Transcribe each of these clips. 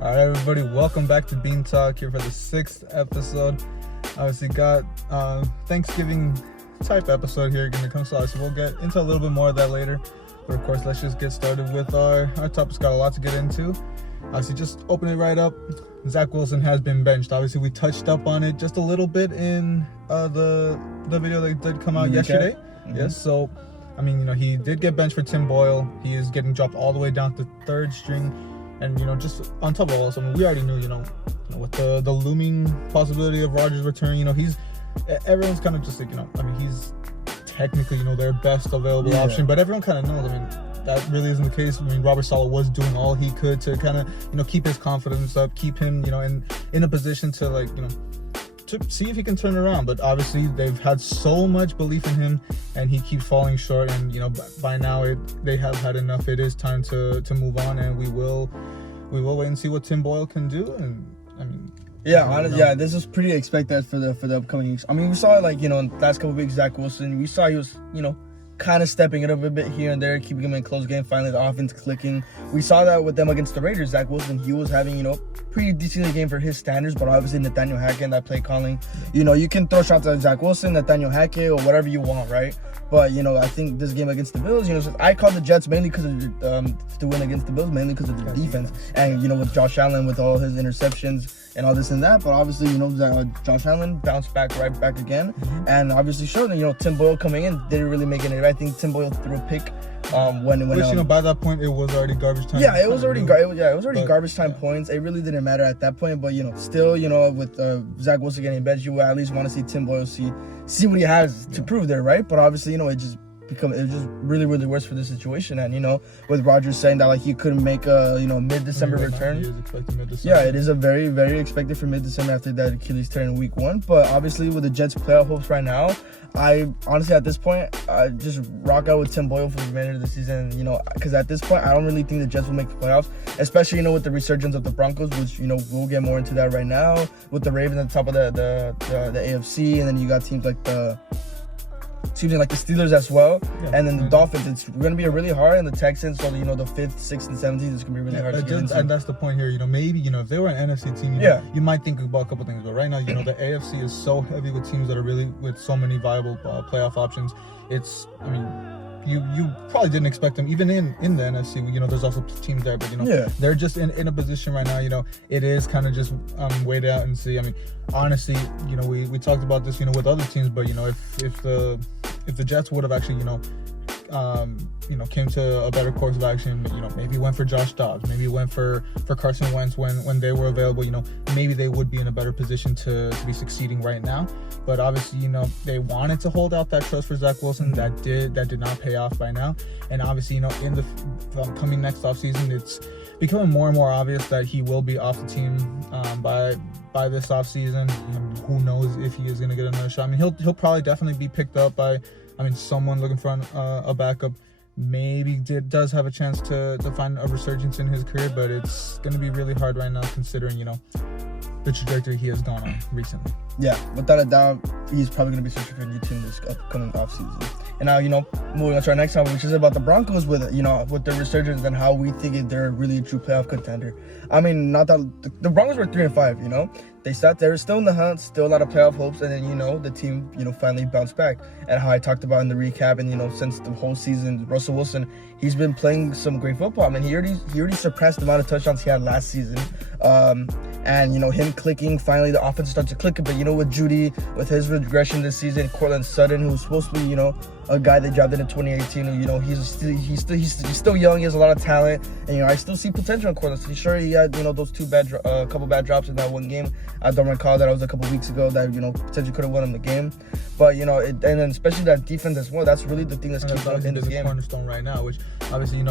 All right, everybody, welcome back to Bean Talk here for the 6th episode. Obviously, got Thanksgiving type episode here going to come, so we'll get into a little bit more of that later. But of course, let's just get started with our topics. Got a lot to get into. Obviously, just open it right up. Zach Wilson has been benched. Obviously, we touched up on it just a little bit in the video that did come out yesterday. Mm-hmm. Yes, so I mean, he did get benched for Tim Boyle. He is getting dropped all the way down to third string. And, just on top of all this, I mean, we already knew, with the looming possibility of Rodgers return, everyone's kind of just like, he's technically, their best available option. But everyone kind of knows, that really isn't the case. I mean, Robert Saleh was doing all he could to kind of, keep his confidence up, keep him, in a position to, to see if he can turn around. But obviously they've had so much belief in him and he keeps falling short, and by now they have had enough. It is time to move on, and we will wait and see what Tim Boyle can do. And I mean, this is pretty expected for the upcoming weeks. I mean, we saw it in the last couple of weeks. Zach Wilson, we saw he was kind of stepping it up a bit here and there, keeping him in close game. Finally, the offense clicking. We saw that with them against the Raiders. Zach Wilson, he was having pretty decent game for his standards, but obviously Nathaniel Hackett and that play calling. You can throw shots at Zach Wilson, Nathaniel Hackett, or whatever you want, right? But I think this game against the Bills, I called the Jets mainly because of to win against the Bills, mainly because of the defense, and with Josh Allen with all his interceptions and all this and that. But obviously, Josh Allen bounced back again, and obviously showed that Tim Boyle coming in didn't really make any. I think Tim Boyle threw a pick when by that point it was already garbage time. Yeah, it was already garbage time points. It really didn't matter at that point. But still, with Zach Wilson getting benched, you at least want to see Tim Boyle see what he has to prove there, right? But obviously, it just really, really worse for the situation. And with Rodgers saying that he couldn't make a mid-December return. He is expecting mid-December. Yeah, it is a very, very expected for mid-December after that Achilles tear in week 1. But obviously with the Jets' playoff hopes right now, I honestly at this point I just rock out with Tim Boyle for the remainder of the season. Because at this point I don't really think the Jets will make the playoffs, especially with the resurgence of the Broncos, which we'll get more into that right now. With the Ravens at the top of the AFC, and then you got teams like the Steelers as well, and then the Dolphins. It's going to be really hard, and the Texans, so the 5th, 6th, and 17th, it's going to be really hard to get into. And that's the point here. Maybe if they were an NFC team, you might think about a couple things. But right now, the AFC is so heavy with teams that are really with so many viable playoff options. You probably didn't expect them even in the NFC. There's also teams there, but they're just in a position right now. It is kind of just wait out and see. I mean, honestly, we talked about this with other teams, but if the Jets would have actually came to a better course of action, maybe went for Josh Dobbs, maybe went for Carson Wentz when they were available, maybe they would be in a better position to be succeeding right now. But obviously, they wanted to hold out that trust for Zach Wilson. That did not pay off by now. And obviously, in the coming next offseason, it's becoming more and more obvious that he will be off the team by this offseason. Who knows if he is going to get another shot. I mean, he'll probably definitely be picked up by someone looking for a backup. Maybe does have a chance to find a resurgence in his career, but it's going to be really hard right now considering the trajectory he has gone on recently. Yeah, without a doubt, he's probably going to be searching for a new team this upcoming offseason. And now, moving on to our next topic, which is about the Broncos with their resurgence and how we think they're really a true playoff contender. I mean, not that the Broncos were 3-5, they were still in the hunt, still a lot of playoff hopes, and then the team finally bounced back. And how I talked about in the recap, and since the whole season, Russell Wilson, he's been playing some great football. I mean, he already surpassed the amount of touchdowns he had last season. And him clicking, finally the offense starts to click. But with Judy, with his regression this season, Cortland Sutton, who's supposed to be a guy they drafted in 2018, who he's still young, he has a lot of talent, and I still see potential in Cortland Sutton. Sure, he had those couple bad drops in that one game. I don't recall that. It was a couple weeks ago that potentially could have won him the game. But and then especially that defense as well. That's really the thing that's keeping him in this game. Cornerstone right now, which obviously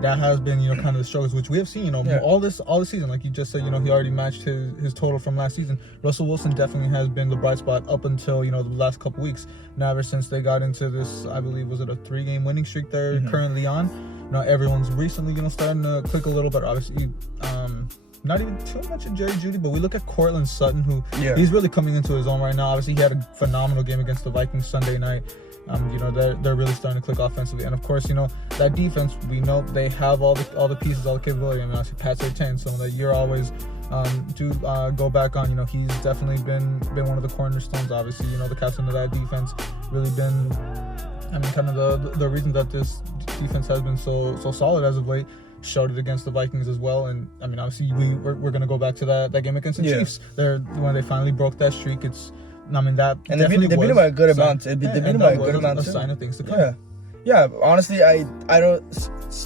that has been kind of the struggles which we have seen all this season. Like you just said, he already matched his total from last season. Russell Wilson definitely has been the bright spot up until the last couple weeks. Now ever since they got into this, I believe, was it a 3-game winning streak they're currently on. Now everyone's recently starting to click a little bit. Obviously, not even too much of Jerry Jeudy, but we look at Cortland Sutton, who he's really coming into his own right now. Obviously, he had a phenomenal game against the Vikings Sunday night. You know, they're really starting to click offensively, and of course, you know, that defense, we know they have all the pieces, all the capability. I mean, obviously Pat Surtain, someone that you're always go back on. You know, he's definitely been one of the cornerstones. Obviously, you know, the captain of that defense, really been, I mean, kind of the reason that this defense has been so solid as of late. Showed it against the Vikings as well, and I mean, obviously we're gonna go back to that game against the Chiefs. When they finally broke that streak, I mean, that and they beat them by a good amount. They beat them by a good amount. A sign of things to come. Yeah. Honestly, I don't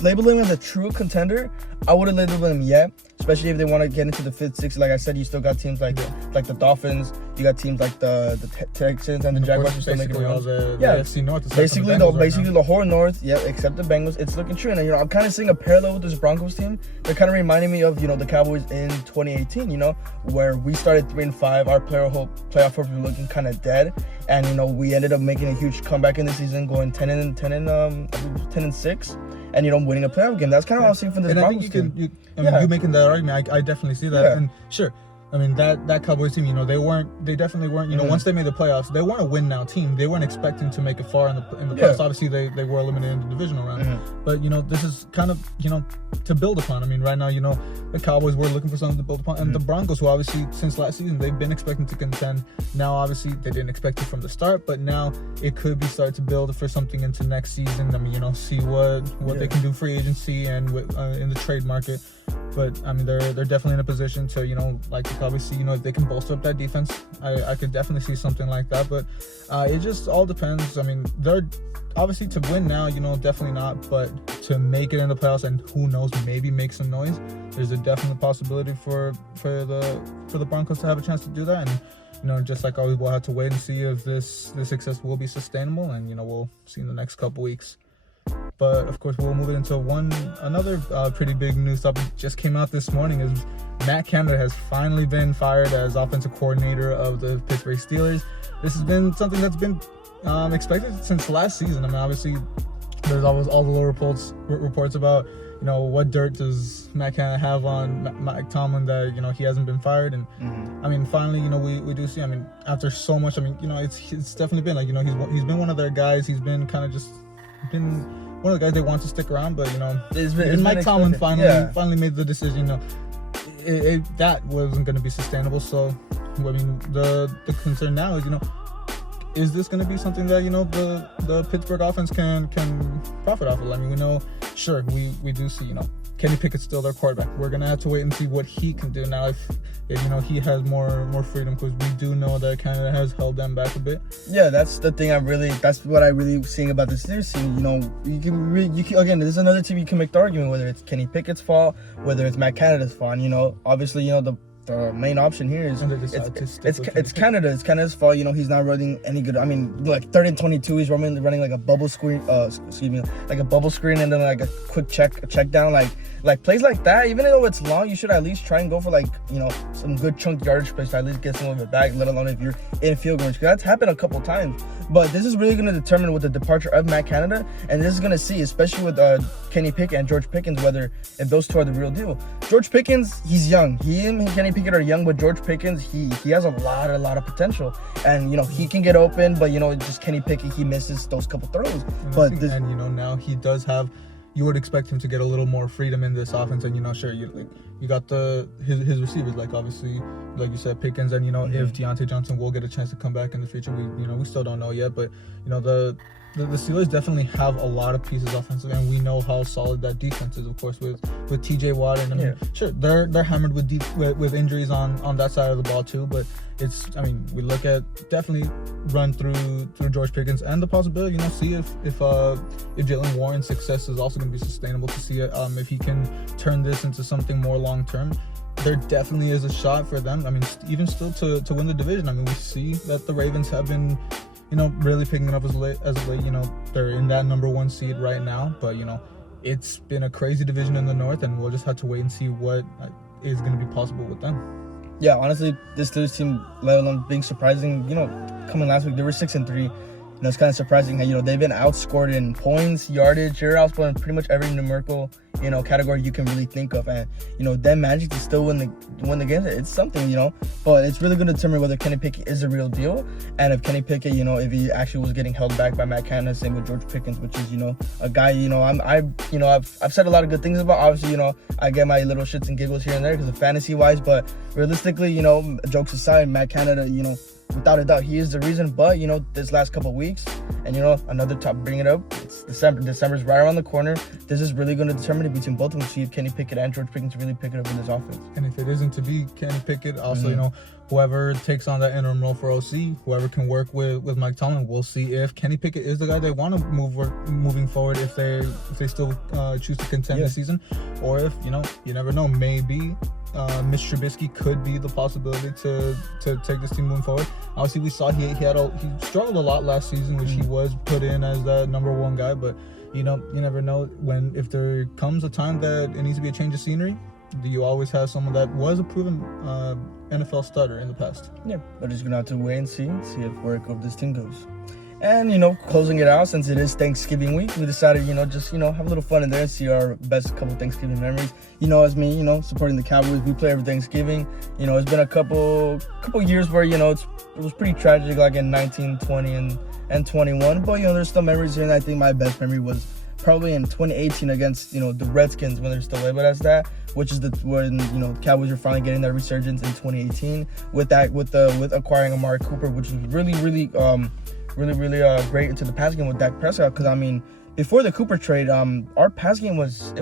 label him as a true contender. I wouldn't label him yet, especially if they want to get into the 5th, 6th. Like I said, you still got teams like the Dolphins. You got teams like the Texans and the Jaguars are still making runs. The AFC North. Basically the whole North. Yeah, except the Bengals. It's looking true. And you know, I'm kind of seeing a parallel with this Broncos team. They're kind of reminding me of, you know, the Cowboys in 2018. You know, where we started 3-5. Our playoff hopes were looking kind of dead, and you know, we ended up making a huge comeback in the season, going 10-6. And you know, winning a playoff game. That's kind of what I'm seeing from this Broncos team. You making that argument, I definitely see that. And sure, I mean, that Cowboys team, you know, they definitely weren't, you know, once they made the playoffs, they weren't a win now team. They weren't expecting to make it far in the playoffs. Obviously, they were eliminated in the divisional round. But, you know, this is kind of, you know, to build upon. I mean, right now, you know, the Cowboys were looking for something to build upon. And the Broncos, who obviously, since last season, they've been expecting to contend. Now, obviously, they didn't expect it from the start, but now it could be started to build for something into next season. I mean, you know, see what they can do free agency and with, in the trade market. But I mean, they're definitely in a position to, you know, like you probably see, you know, if they can bolster up that defense, I could definitely see something like that. But it just all depends. I mean, they're obviously to win now, you know, definitely not. But to make it in the playoffs and who knows, maybe make some noise. There's a definite possibility for the Broncos to have a chance to do that. And you know, just like always, we'll have to wait and see if this success will be sustainable. And you know, we'll see in the next couple weeks. But of course, we'll move it into another pretty big news topic just came out this morning. Is Matt Canada has finally been fired as offensive coordinator of the Pittsburgh Steelers. This has been something that's been expected since last season. I mean, obviously, there's always all the little reports about, you know, what dirt does Matt Canada have on Mike Tomlin that, you know, he hasn't been fired. And I mean, finally, you know, we do see. I mean, after so much, I mean, you know, it's definitely been like, you know, he's been one of their guys. He's been kind of just been one of the guys they want to stick around, but you know, Mike Tomlin finally made the decision. You know, that wasn't going to be sustainable. So, I mean, the concern now is, you know, is this going to be something that, you know, the Pittsburgh offense can profit off of? I mean, we know, sure, we do see, you know, Kenny Pickett's still their quarterback. We're gonna have to wait and see what he can do now. If you know, he has more freedom, because we do know that Canada has held them back a bit. Yeah, that's the thing. That's what I really seeing about the Steelers team. You know, you can again, this is another team you can make the argument whether it's Kenny Pickett's fault, whether it's Matt Canada's fault. And, you know, obviously, you know, the main option here is it's Canada. It's Canada's fault. You know, he's not running any good. I mean, like 3rd and 22, he's running like a bubble screen. Like a bubble screen, and then like a quick check down. Like plays like that, even though it's long, you should at least try and go for, like, you know, some good chunk yardage plays to at least get some of it back, let alone if you're in field range, because that's happened a couple times. But this is really going to determine with the departure of Matt Canada, and this is going to see, especially with Kenny Pickett and George Pickens, whether if those two are the real deal. George Pickens, he's young. He and Kenny Pickett are young, but George Pickens, he has a lot of potential, and you know, he can get open, but you know, just Kenny Pickett, he misses those couple throws. And you know, now he does have. You would expect him to get a little more freedom in this offense, and you know, sure, you got his receivers, like obviously, like you said, Pickens, and you know, if Deontay Johnson will get a chance to come back in the future, we still don't know yet, but you know, the Steelers definitely have a lot of pieces offensively, and we know how solid that defense is, of course, with TJ Watt, and I mean, sure, they're hammered with injuries on that side of the ball too, but we look at definitely run through George Pickens, and the possibility, you know, see if Jaylen Warren's success is also going to be sustainable, to see if he can turn this into something more long term. There definitely is a shot for them. I mean, even still to win the division. I mean, we see that the Ravens have been, you know, really picking it up as of late. You know, they're in that number 1 seed right now, but you know, it's been a crazy division in the North, and we'll just have to wait and see what is going to be possible with them. Yeah, honestly, this Steelers team, let alone being surprising, you know, coming last week, they were 6-3. You know, it's kind of surprising how, you know, they've been outscored in points, yardage, you're outscored in pretty much every numerical, you know, category you can really think of. And, you know, them managing to still win the game, it's something, you know. But it's really going to determine whether Kenny Pickett is a real deal. And if Kenny Pickett, you know, if he actually was getting held back by Matt Canada, same with George Pickens, which is, you know, a guy, you know, I've said a lot of good things about. Obviously, you know, I get my little shits and giggles here and there because of fantasy-wise. But realistically, you know, jokes aside, Matt Canada, you know, without a doubt, he is the reason. But, you know, this last couple of weeks, and, you know, another top, bring it up, it's December. December's right around the corner. This is really going to determine it between both of them, see if Kenny Pickett and George Pickens really pick it up in this offense. And if it isn't to be Kenny Pickett, also, you know, whoever takes on that interim role for OC, whoever can work with Mike Tomlin, we'll see if Kenny Pickett is the guy they want to moving forward, if they still choose to contend this season, or if, you know, you never know, maybe Mitch Trubisky could be the possibility to take this team moving forward. Obviously, we saw he struggled a lot last season, which he was put in as that number one guy. But, you know, you never know if there comes a time that it needs to be a change of scenery. You always have someone that was a proven NFL starter in the past. Yeah, but just gonna have to wait and see where this team goes. And, you know, closing it out, since it is Thanksgiving week, we decided, you know, just, you know, have a little fun in there and see our best couple Thanksgiving memories. You know, as me, you know, supporting the Cowboys, we play every Thanksgiving. You know, it's been a couple years where, you know, it was pretty tragic, like in 19, 20, and 21. But, you know, there's still memories here, and I think my best memory was probably in 2018 against, you know, the Redskins, when they're still labeled as that, which is when, you know, Cowboys are finally getting that resurgence in 2018 with acquiring Amari Cooper, which was really great into the pass game with Dak Prescott. Because, I mean, before the Cooper trade, our pass game was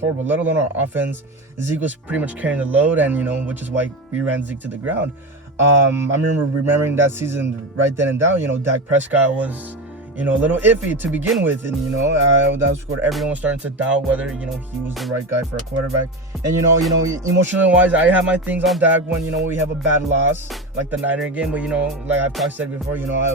horrible, let alone our offense. Zeke was pretty much carrying the load, and, you know, which is why we ran Zeke to the ground. I remembering that season right then and now, you know, Dak Prescott was, you know, a little iffy to begin with, and, you know, that was what everyone was starting to doubt whether, you know, he was the right guy for a quarterback. And, you know, emotionally wise, I have my things on Dak when, you know, we have a bad loss like the Niner game. But, you know, like I've said before, you know, I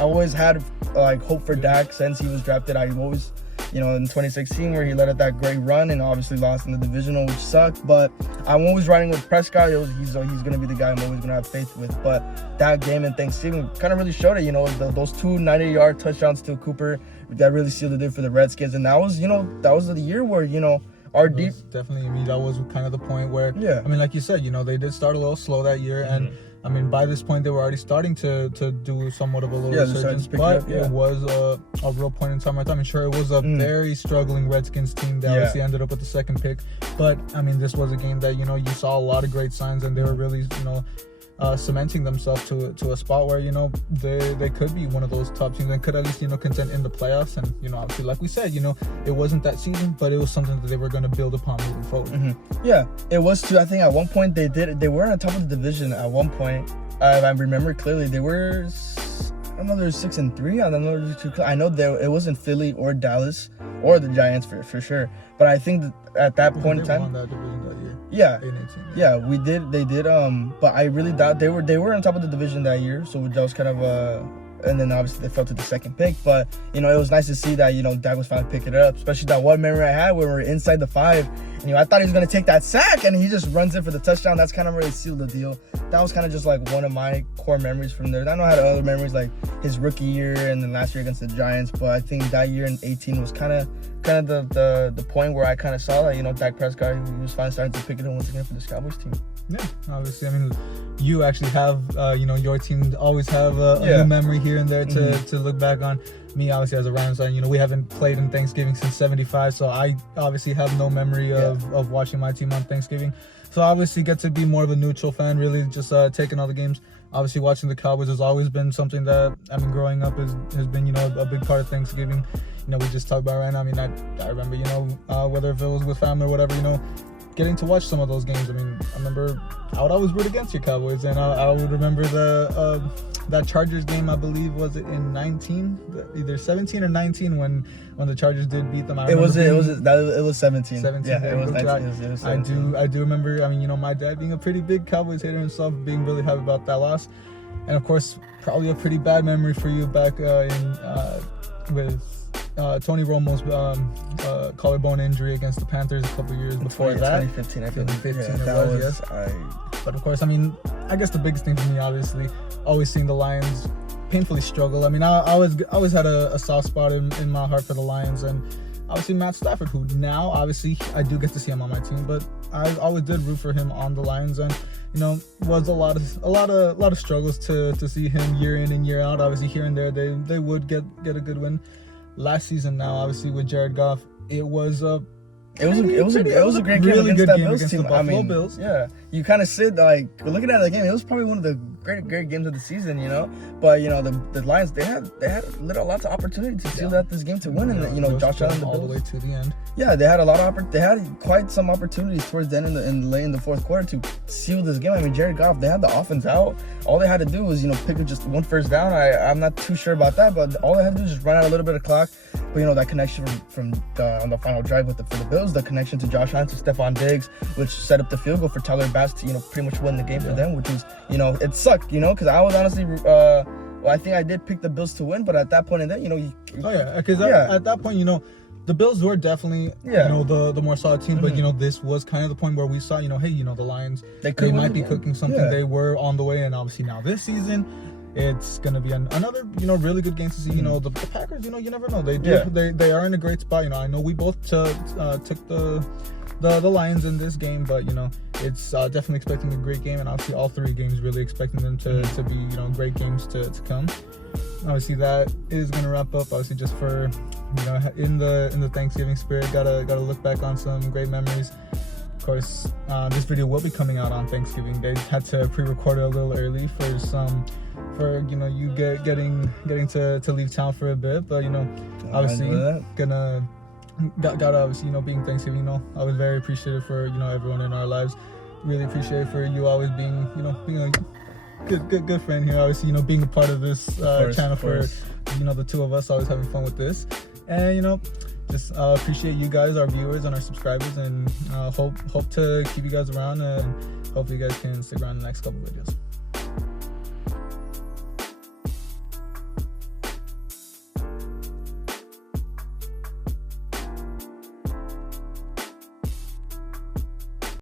always had like hope for Dak since he was drafted. I always, you know, in 2016 where he led at that great run and obviously lost in the divisional, which sucked. But I'm always riding with Prescott. He's going to be the guy I'm always going to have faith with. But that game in Thanksgiving kind of really showed it. You know, those 2 90-yard touchdowns to Cooper that really sealed the deal for the Redskins. And that was, you know, that was the year where, you know, our deep. Definitely, I mean, that was kind of the point where, yeah. I mean, like you said, you know, they did start a little slow that year, and I mean, by this point, they were already starting to do somewhat of a little resurgence, but it was a real point in time right time. I mean, sure, it was a very struggling Redskins team that obviously ended up with the second pick, but, I mean, this was a game that, you know, you saw a lot of great signs, and they were really, you know, cementing themselves to a spot where, you know, they could be one of those top teams and could at least, you know, contend in the playoffs. And, you know, obviously, like we said, you know, it wasn't that season, but it was something that they were going to build upon moving forward. Yeah, it was too. I think at one point they were on the top of the division at one point. I remember clearly they were, I don't know, they were 6-3. I don't know. I know it wasn't Philly or Dallas or the Giants for sure. But I think that at that point in time, won that division that year. Yeah, we did. They did. But I really doubt they were on top of the division that year. So that was kind of and then obviously they fell to the second pick. But, you know, it was nice to see that, you know, Dak was finally picking it up. Especially that one memory I had where we were inside the 5. And, you know, I thought he was going to take that sack, and he just runs in for the touchdown. That's kind of where it sealed the deal. That was kind of just like one of my core memories from there. I know I had other memories like his rookie year and then last year against the Giants. But I think that year in 18 was kind of the point where I kind of saw that, you know, Dak Prescott, he was finally starting to pick it up once again for this Cowboys team. Yeah, obviously, I mean, you actually have, you know, your team always have a new memory here and there to look back on. Me, obviously, as a Rams fan, you know, we haven't played in Thanksgiving since '75, so I obviously have no memory of watching my team on Thanksgiving. So I obviously get to be more of a neutral fan, really just taking all the games. Obviously, watching the Cowboys has always been something that, I mean, growing up has been, you know, a big part of Thanksgiving. You know, we just talked about right now. I mean, I remember, you know, whether if it was with family or whatever, you know, getting to watch some of those games. I mean, I remember I would always root against your Cowboys, and I would remember that Chargers game, I believe, was it in 19, either 17 or 19 when the Chargers did beat them. It was 17. 17. Yeah, it was 19. It was 17. I do remember. I mean, you know, my dad being a pretty big Cowboys hater himself, being really happy about that loss, and of course, probably a pretty bad memory for you back with Tony Romo's collarbone injury against the Panthers a couple years before that. 2015, I think. 2015 it was, yes. But of course, I mean, I guess the biggest thing for me, obviously, always seeing the Lions painfully struggled. I mean, I always had a soft spot in my heart for the Lions, and obviously Matt Stafford, who now obviously I do get to see him on my team, but I always did root for him on the Lions, and was a lot of struggles to see him year in and year out. Obviously here and there they would get a good win. Last season now, obviously with Jared Goff, it was a great game against that Bills team. I mean, Bills. Yeah, you kind of said like looking at the game, it was probably one of the great games of the season, But the Lions, they had lots of opportunity to seal out this game to win, and Josh Allen, the Bills, all the way to the end. Yeah, they had quite some opportunities towards the end late in the fourth quarter to seal this game. I mean, Jared Goff, they had the offense out. All they had to do was pick up just one first down. I'm not too sure about that, but all they had to do was just run out a little bit of clock. But that connection from on the final drive for the Bills, the connection to Josh Allen to Stephon Diggs, which set up the field goal for Tyler Bass to pretty much win the game for them, which was it sucked, because I was honestly I think I did pick the Bills to win, but at that point in that because at that point the Bills were definitely the more solid team, but this was kind of the point where we saw the Lions they might be cooking something. They were on the way, and obviously now this season it's gonna be another really good game to see. The Packers, you never know. They are in a great spot. I know we both took the Lions in this game, but it's definitely expecting a great game, and obviously all three games really expecting them to be great games to come. Obviously that is gonna wrap up. Obviously just for in the Thanksgiving spirit, gotta look back on some great memories. Of course, this video will be coming out on Thanksgiving Day. Had to pre-record it a little early for you getting to leave town for a bit, but obviously gotta obviously being Thanksgiving, I was very appreciative for everyone in our lives. Really appreciate for you always being being a good friend here. Obviously being a part of this channel for the two of us, always having fun with this, and just appreciate you guys, our viewers and our subscribers, and hope to keep you guys around, and hopefully you guys can stick around the next couple videos.